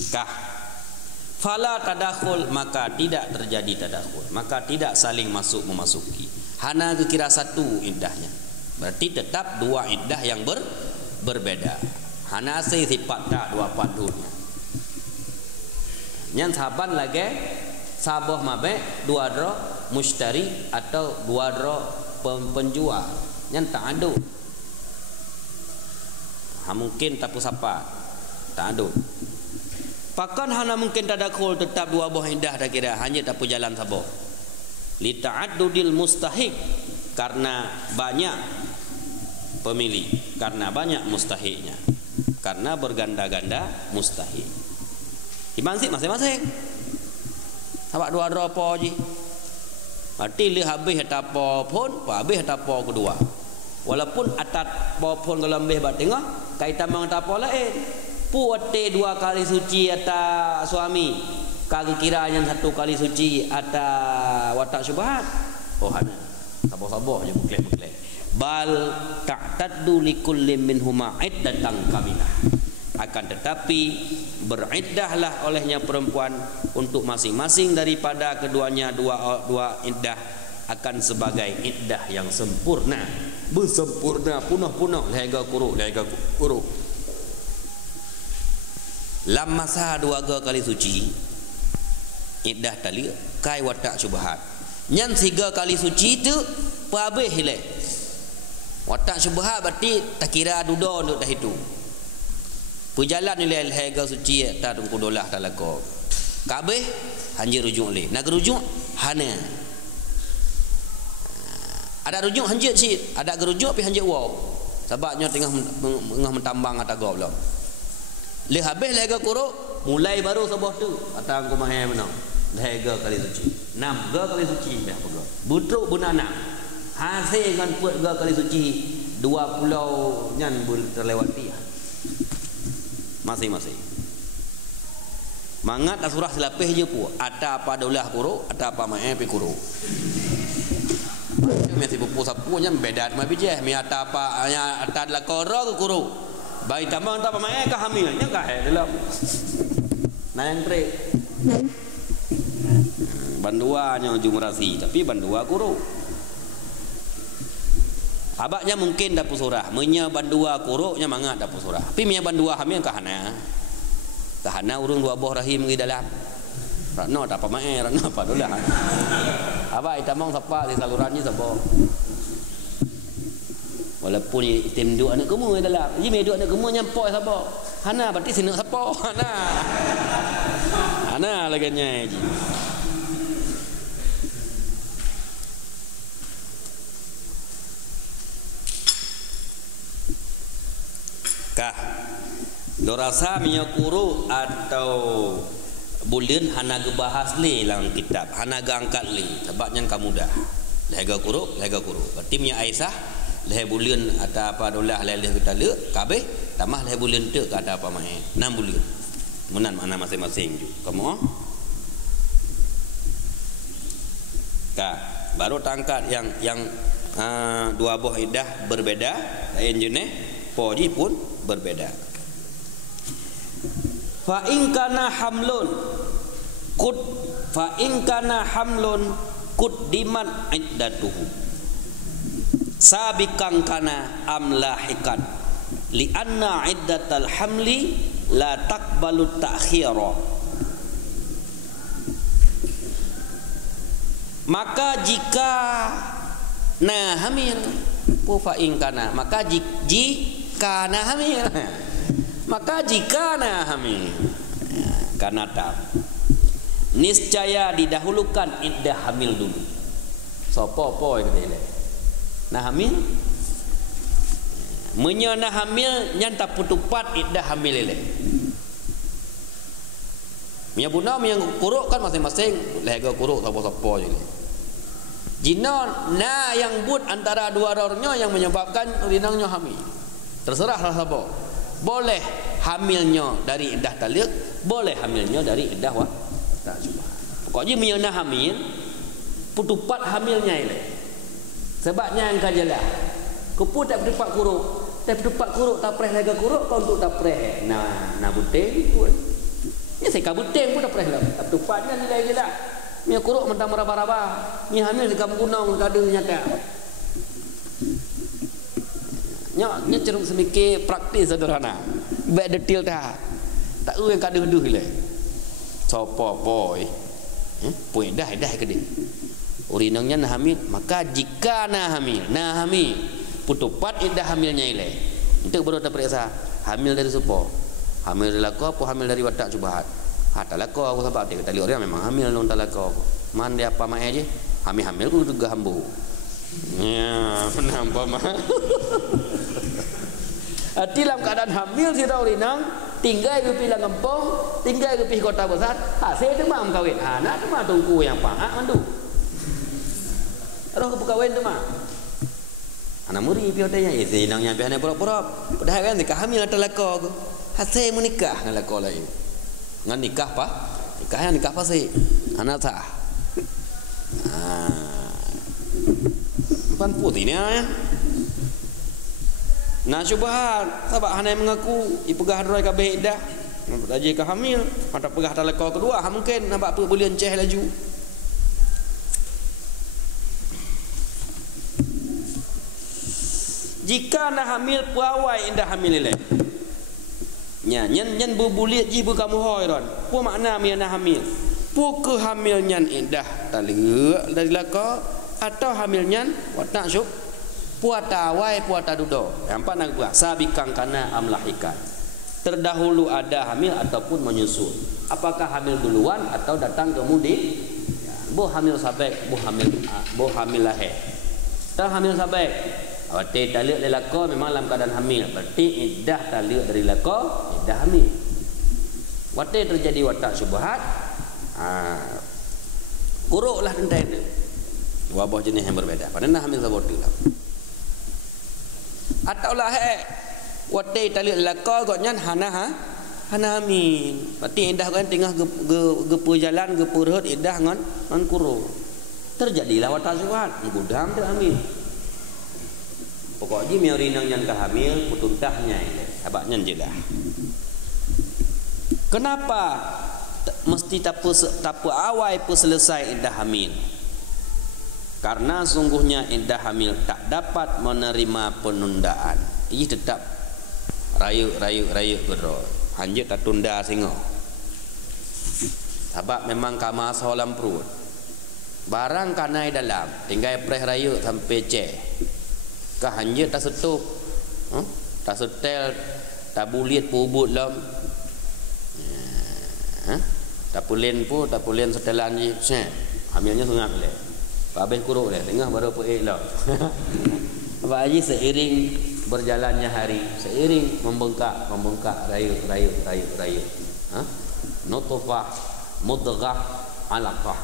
Kah? Fala tadakhul, maka tidak terjadi tadakhul, maka tidak saling masuk memasuki. Hana kira satu iddahnya. Berarti tetap dua iddah yang berbeda. Hana sifat tak dua padunya. Yang saban lagi sabah mabe dua roh mushtari atau dua roh penjual. Yang tak ada. Mungkin tak pusapa. Tak ada. Pakan hana mungkin tadakhul tetap dua buah indah tak kira hanya tak pu jalan sabah. Li ta'addudil mustahik, karena banyak pemilih, karena banyak mustahiknya, karena berganda-ganda mustahik. Dimansik masing-masing. Sabak dua apa je. Berarti li habis apa pun, habis apa kedua. Walaupun atat pun kalau lebih bat tengah kaitan dengan apa lain. Puate dua kali suci atas suami, kaki kira yang satu kali suci atas watak syubhat. Oh hana sabar-sabar je beklek-beklek. Bal ta'taddu likulli minhuma iddatan kamilah. Akan tetapi beriddahlah olehnya perempuan untuk masing-masing daripada keduanya dua iddah akan sebagai iddah yang sempurna, bersempurna punah-punah lega kuruk. Lam masa dua kali suci iddah tali kai watak syubhat. Nyan 3 kali suci tu habis hilang. Watak syubhat berarti tak kira duda untuk dah itu. Perjalan nilai harga suci tak tunggu dolah tak laku. Kabeh hanya rujuk leh. Nak rujuk hana. Ada rujuk hanjit si, ada gerujuk tapi hanjit wow. Sebabnya tengah mentambang atas gol belum. Le habis lega kuruk mulai baru sebuah tu atang ku mahai mana. Lega kali suci. 6 kali suci dah pegak. Butruk buna 6. Hasil dengan puat kali suci 2 pulau nyan terlewati. Masing-masing. Mangat surah selapih je pu. Ada apa daulah kuruk, ada apa mahai pi kuruk. Mesti pupu sapunya beda dengan bijih. Mi ada apa hanya ada la koro ke kuruk. Baik tambah tak apa mai ka hamilnya ka dalam. Nang trek. Banduanya jumrasi tapi bandua kuruk. Abaknya mungkin dapat surah, menya bandua kuruknya mangat dapat surah. Tapi menya bandua hamil ka hana. Ka hana urung dua buah rahim di dalam. Rano tak apa mai, rano apa dolah. Abak itamong sapa di salurannya sapa. Walaupun itim duk anak kamu dalam. Ji me duk anak kamu nyampoi sapa? Hana berarti sini sapa? Hana. Hana laganya ji. Kah dorasa miyakuru atau bulan hana gebahas le dalam kitab, hana gangkat le sebabnya kamu dah lega kuruk berarti miya Aisyah leh bulan atau apa dolah leh kita le kabeh tambah leh bulan tu kata apa mai 6 bulan menan mana masing-masing tu kamu baru tangkat yang dua buah iddah berbeda lain jenis poji pun berbeda. Fa in kana hamlun quddimat iddatuhu sabiqan kana amlahikan li anna iddatal hamli la taqbalu ta'khira. Maka jika hamil fa in kana maka jika hamil maka jika hamil karena tak niscaya didahulukan iddah hamil dulu. Sopo yang kata hamil menyana hamil nyanta putupat iddah hamil ile punya bunda yang kuruk kan masing-masing lega kuruk sopo-sopo je jinon yang but antara dua orangnya yang menyebabkan rinangnya hamil terserahlah siapa. Boleh hamilnya dari iddah taliq, boleh hamilnya dari iddah wata syubhat. Pokoknya menyana hamil putupat hamilnya ini. Sebabnya yang kajalah. Kupu tak putupat kuruk. Tak putupat kuruk tak preh lega kuruk kau untuk tak preh. Nah buting pun. Ni saya kabuting pun tak preh lah. Tak putupatnya nilai je dah. Ni kuruk mentang meraba-raba. Ni hamil di kampung gunung kada nyata. Nya ceruk semikir praktis sederhana. Baik detail dah. Tak yang kaduh-duh le. Sopo boy. Poin dah ke dia. Urinangnya nah hamil, maka jika nah hamil putupat iddah hamilnya ile. Untuk baru terperiksa hamil dari supo. Hamil dari lako apa hamil dari watak syubhat. Tak lako aku sebab dia kata orang memang hamil non tak lako. Man dia apa mai aje? Hamil ku juga hambu. Ya, menambah mah. Dalam keadaan hamil si tahu rinang, tinggal ke pilang kampung, tinggal ke kota besar, hasil demam kawin. Anak demam tunggu yang pangak mandu. Roh ke kawin demam. Anak muri piotanya, isi inangnya piannya pura-pura. Padahal kan nikah hamil atau lako, hasil menikah dengan lako lain. Ngan nikah apa? Nikahnya nikah apa sih? Anak sah. Pan putih ni ya. Nah syubhat sebab hanai mengaku ipegah roy kabeh dah. Nampak aja ke hamil, mata pegah talakau kedua, mungkin nampak apa boleh enceh laju. Jika nak hamil puawai indah hamil le. Nya nyen berbuliat ji kamu hoi ron. Apa makna mi nak hamil? Pu ke hamil nyan indah taliq dari laka atau hamil nyan watak syuk puata wai puata dudo. Nampak nak buat sabikang kana amlahikan. Terdahulu ada hamil ataupun menyusul. Apakah hamil duluan atau datang kemudian? Ya, bu hamil sabek, bu hamil lahir. Tak hamil sabek. Berarti taliq dari laka memang dalam keadaan hamil. Berarti iddah taliq dari laka iddah hamil. Waktu terjadi watak syubhat, kuruklah tentang itu. Wabah jenis yang berbeda. Padahal hamil sabotu lah. Atau lah waktu taliq laka gotnya hana hamil. Berarti iddah kan tengah gepu jalan gepu reut iddah ngan kuruk. Terjadilah watak syubhat, gudam dah hamil. Pokoknya miurinang yang kehamil putuntahnya ini. Sabaknya jelah. Kenapa mesti tapu awal pun selesai iddah hamil? Karena sungguhnya iddah hamil tak dapat menerima penundaan. Ini tetap rayu gero. Hanjut tak tunda singo. Sebab memang kama solam perut. Barang kanai dalam, tinggal preh rayu sampai ceh. Hanjut tak setup, tak setel, tak bulit pubut lam. Tak pulen pun, tak pulen setelan je. Hamilnya sungat le. Habis kuruk le, tengah baru puik lah. Apa aja seiring berjalannya hari, seiring membengkak rayu. Nutfah, mudghah, alaqah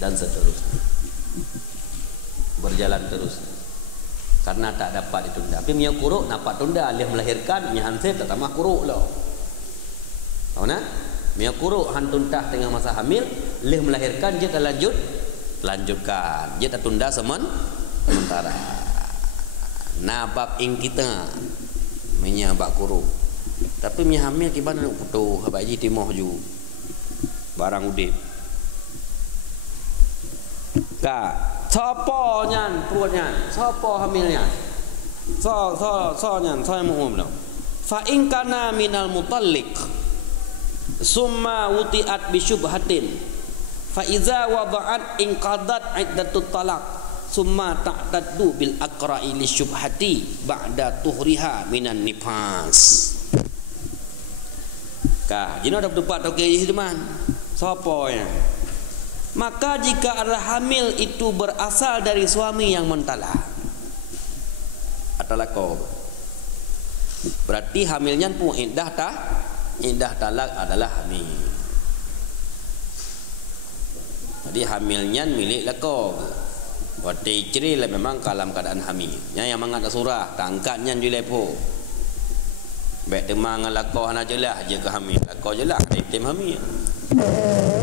dan seterusnya. Berjalan terus. karena tak dapat ditunda. Tapi mia kuruk nampak tunda, alih melahirkan mia hansip tak tamah kuruk lah. Tahu nak? Mia kuruk han tuntah tengah masa hamil, lih melahirkan dia tak lanjutkan. Dia tak tunda sementara. Nabab ing kita mia bak kuruk. Tapi mia hamil kiban nak putuh, habaq ji timoh ju. Barang udip. Ka siapa nyan perutnya? Siapa hamilnya? So nyan, saya mau ngomong. Fa in kana minal mutalliq summa wutiat bi syubhatin fa iza wada'at in qadat iddatut talaq summa ta'taddu bil aqra'i li syubhati ba'da tuhriha minan nifas. Ka jino dah dapat okey teman. Siapa ya? Maka jika adalah hamil itu berasal dari suami yang mentalak atau lako, berarti hamilnya pun indah talak adalah hamil. Jadi hamilnya milik lako. Waktu istri lah memang dalam keadaan hamil. Yang mangat surah tangkatnya julepo. Baik temang lako hana jelah je ke hamil. Lako jelah tim hamil.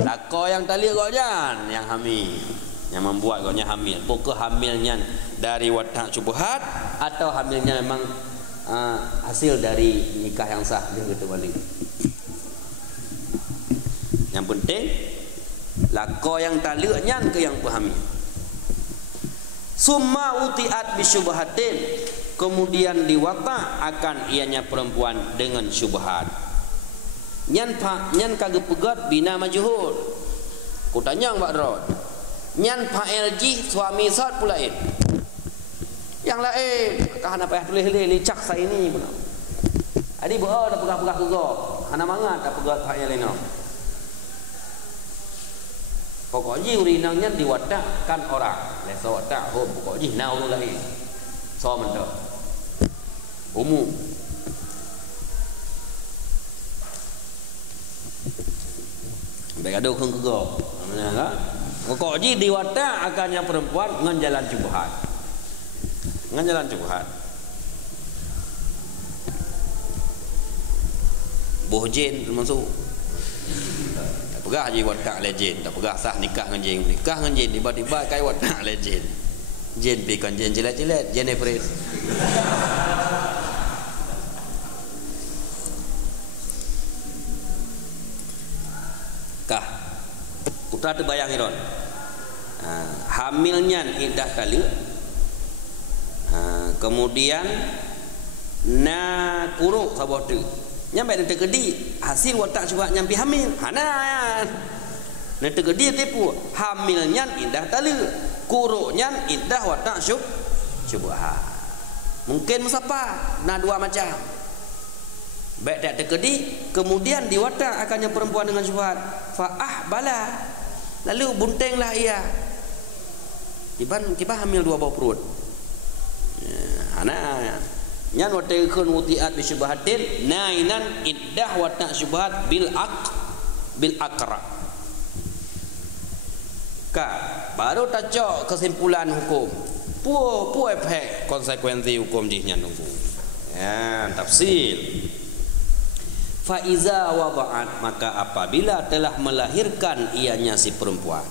Lako yang tali gojan yang hamil, yang membuat gonya hamil. Pokok hamilnya dari watak syubhat atau hamilnya memang hasil dari nikah yang sah dia kata balik. Yang penting lako yang talinya ke yang hamil. Summa utiat bi syubhatin, kemudian diwata akan ianya perempuan dengan syubhat. Nyan kagak pegat bina majhul. Ku tanya Mbak Rod. Nyan pak LG suami sat pula lain. Yang lain kahana payah tulis licak saya ini pun. Adi dah pegah-pegah juga. Hana mangat tak pegat pak yang lain. Pokoknya urinangnya diwatakkan orang. Lesa watak pokoknya nau lain. So mentok. Umum. Baik ada orang kegok. Pokok ji diwata akannya perempuan ngan jalan syubhat. Ngan jalan syubhat. Boh jin termasuk. Tak pegah ji watak le jin, tak pegah sah nikah ngan jin. Nikah ngan jin tiba-tiba kai watak le jin. Jin pikan jin jilat-jilat, jin efrit. Kah putra terbayang iron hamilnya indah kali kemudian na kuruk sabah tu nyampe dia tergedi hasil watak cuba nyampi hamil hana na tergedi tipu hamilnya indah tali kuruknya indah watak syubhat mungkin musapa na dua macam. Baik tak terkedi, kemudian diwatak akannya perempuan dengan syubhat. Fa'ah bala. Lalu buntenglah ia. Tiba hamil dua bawah perut. Ana nyan watakun mutiat bi syubhatin nainan iddah watak syubhat bil aqra. Ka baru tacok kesimpulan hukum. Pu efek konsekuensi hukum jihnya nunggu. Ya, tafsir. Faiza wada'at, maka apabila telah melahirkan ianya si perempuan,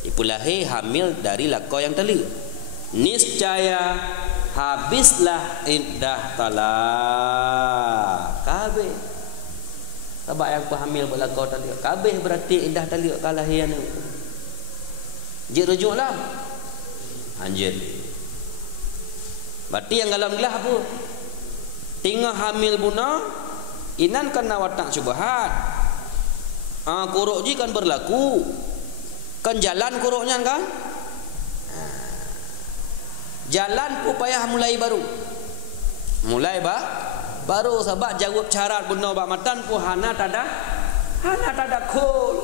ipulahi hamil dari lako yang teli, niscaya habislah iddah talak kabeh. Sebab yang hamil berlako teli kabeh berarti iddah teli kalahian. Jik rujuklah anjir. Berarti yang dalam gelah apa? Tinggal hamil buna inan kena watak syubhat. Kuruk ji kan berlaku. Kan jalan kuruknya kan? Jalan upaya mulai baru. Mulai baru sebab jawab syarat benar bak matan pu hana tada kul.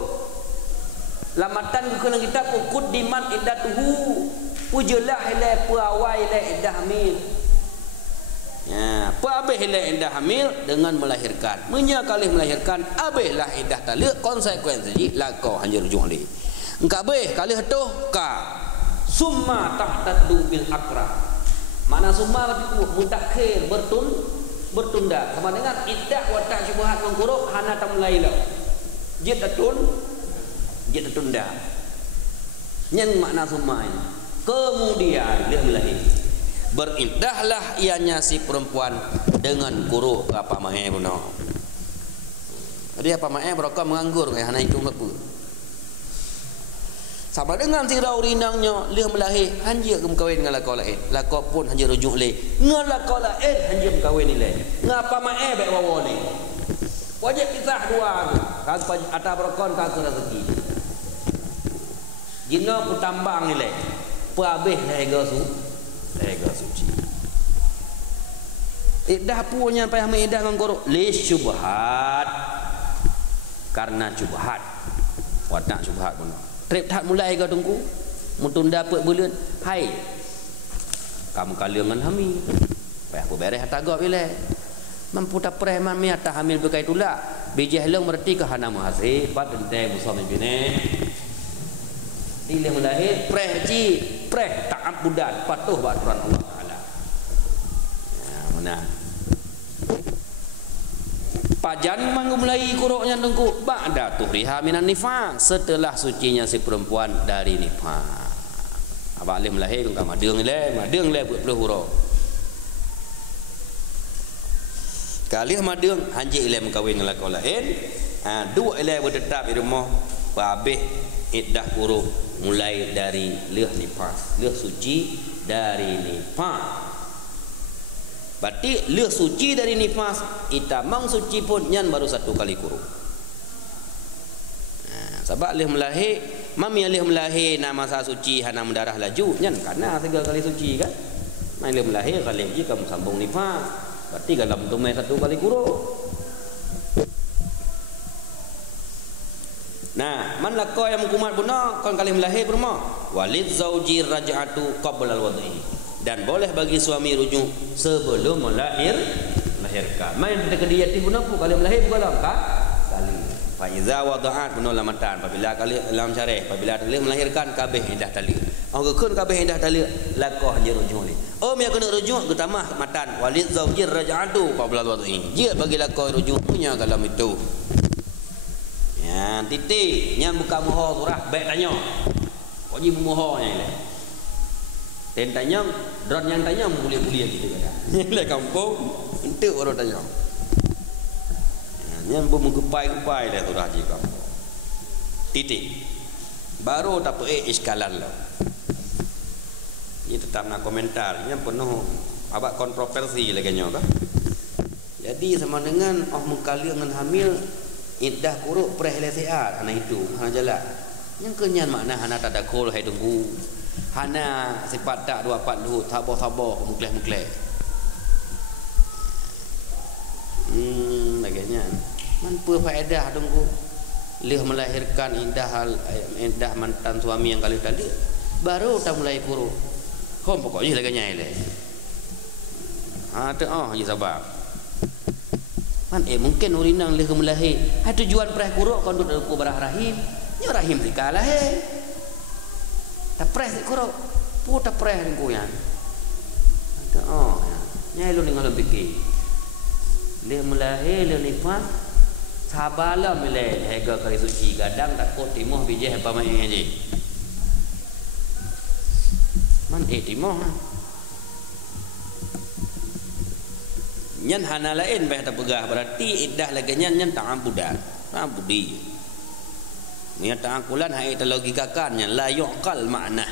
Lamatan kena kita pukut diman iddatuhu. Pujelah hele pu awai le iddah hamil. Ya, apa abih lah indah hamil dengan melahirkan. Menyakali melahirkan abih lah indah talak konsekuensi lako hanya rujuk ni. Engkau abih kali hatuh ka summa tahtaddu bil aqra. Makna summa berarti mutakhir, bertunda. Sama dengan iddah wa ta' syubhat mangkuru hana tamlai la. Jid tertunda. Yang makna summa ini. Kemudian dia melahir. Beriddahlah ianya si perempuan dengan kuru ke apa mae guna. Jadi apa mae beraka menganggur kayak hana itu apa. Sama dengan si raurinangnya dia melahir hanjir ke kawin dengan lako lain. Lako pun hanjir rujuk le. Ngan lako lain hanjir kawin ni le. Ngapa mae baik wawo ni. Wajib pisah dua tu. Kau ata berkon kau rezeki. Jina pun tambang ni le. Habis lega suci. Iddah punya payah mengidah dengan korok li syubhat. Karena syubhat. Wadak syubhat pun. Trip tak mulai kau tunggu. Mutun dapat bulan. Hai. Kamu kaliangan hamil. Payah aku beres hatta gak bila. Mampu tak preh mami hatta hamil berkait itulah. Bijih lang berarti ke hana muhasib. Pat entah musam bini. Dia melahir preh ta'abbudan patuh aturan Allah Taala. Ya, mana? Pajan manggu mulai kuruknya tengku ba'da tuhriha minan nifas, setelah sucinya si perempuan dari nifas. Abang boleh melahir engkau madeng le buat huruf. Kali madeng hanji ile mengkawin dengan laki lain, dua ile bertetap di rumah habis iddah kuruk mulai dari leh nifas, leh suci dari nifas. Berarti leh suci dari nifas, itamang suci pun nyan baru satu kali kuruk. Sebab leh melahir, mami leh melahir nama masa suci hana mendarah laju nyan karena tiga kali suci kan. Mai leh melahir kali lagi kamu sambung nifas. Berarti dalam tumai satu kali kuruk. Nah, man laqo yang kumat buna kon kali melahir berma walid zauji raj'atu qabla al-wad'i. Dan boleh bagi suami rujuk sebelum melahirkan. Main kita kediyati buna pun kali melahir bukan kali. Fa iza wada'at buna lamatan apabila kali lam syarih apabila kali melahirkan kabeh indah tali. Anggeun kabeh indah tali laqo hanya rujuk ni. Oh dia kena rujuk ke tamah matan walid zauji raj'atu qabla al-wad'i. Dia bagi laqo rujuk punya kalam itu. Ya, titik yang buka mohon surah baik tanya. Wajib mohonnya ile. Dan tanya, drone yang tanya boleh-boleh gitu kan. Ile kampung entuk orang tanya. Yang menggepai-gepai dah surah di kampung. Titik. Baru tak pe iskalan lah. Ini tetap nak komentar. Yang penuh abak kontroversi lagi nyoba. Jadi sama dengan mengkali dengan hamil iddah kuruk prehelesiat hana itu hana jalan yang kenyan makna hana tak ada kol hai tunggu hana sifat tak dua pat lut sabar mukleh laganya man apa faedah tunggu leh melahirkan indah mantan suami yang kali tadi baru tak mulai kuruk kom pokoknya laganya ile tu je sabab kan mungkin urinang leh melahir ha tujuan preh kuruk kon duduk ku barah rahim nya rahim dikalah ta preh kuruk pu ta preh ku yan nya lu ning alam fikir leh melahir leh nifas sabala mele hega kali suci gadang tak kot timuh bijih apa mai aje man timuh nyan hana lain bah tak pegah berarti iddah lagi nyan ta'ambudan ta'ambudi ni ta'akulan hai ta logikakan nyan la yuqal makna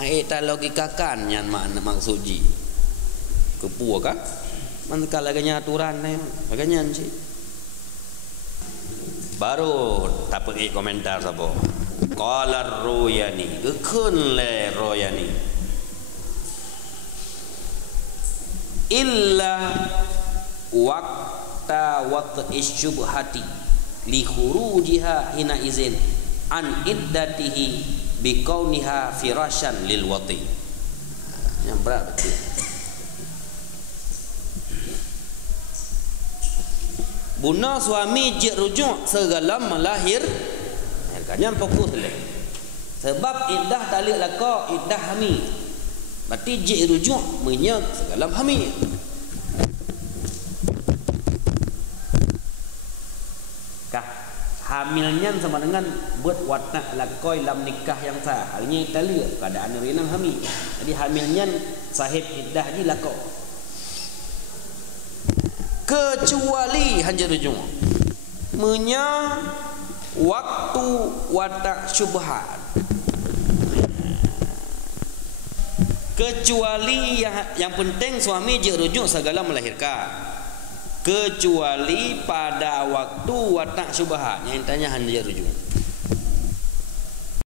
hai ta logikakan nyan makna maksudji kepua kan man kala lagi aturan ni lagi nyan si baru tak pergi komentar sabo qala royani gekun le royani illa waqta wat'ish syubhati li khurujiha hina izin an iddatihi bi kauniha firashan lil wati. Yang berat betul. Buna suami je rujuk segala melahir kan yang fokus le. Sebab iddah talik laka iddah hamil. Berarti je rujuk menyak segala hamil. Kah hamilnya sama dengan buat watak lakoi lam nikah yang sah. Halnya kita lihat keadaan renang hamil. Jadi hamilnya sahib iddah di lakoi. Kecuali hanya rujuk menyak waktu watak syubhat. Kecuali yang penting suami je rujuk segala melahirkan. Kecuali pada waktu watak syubhat yang tanya hanya rujuk.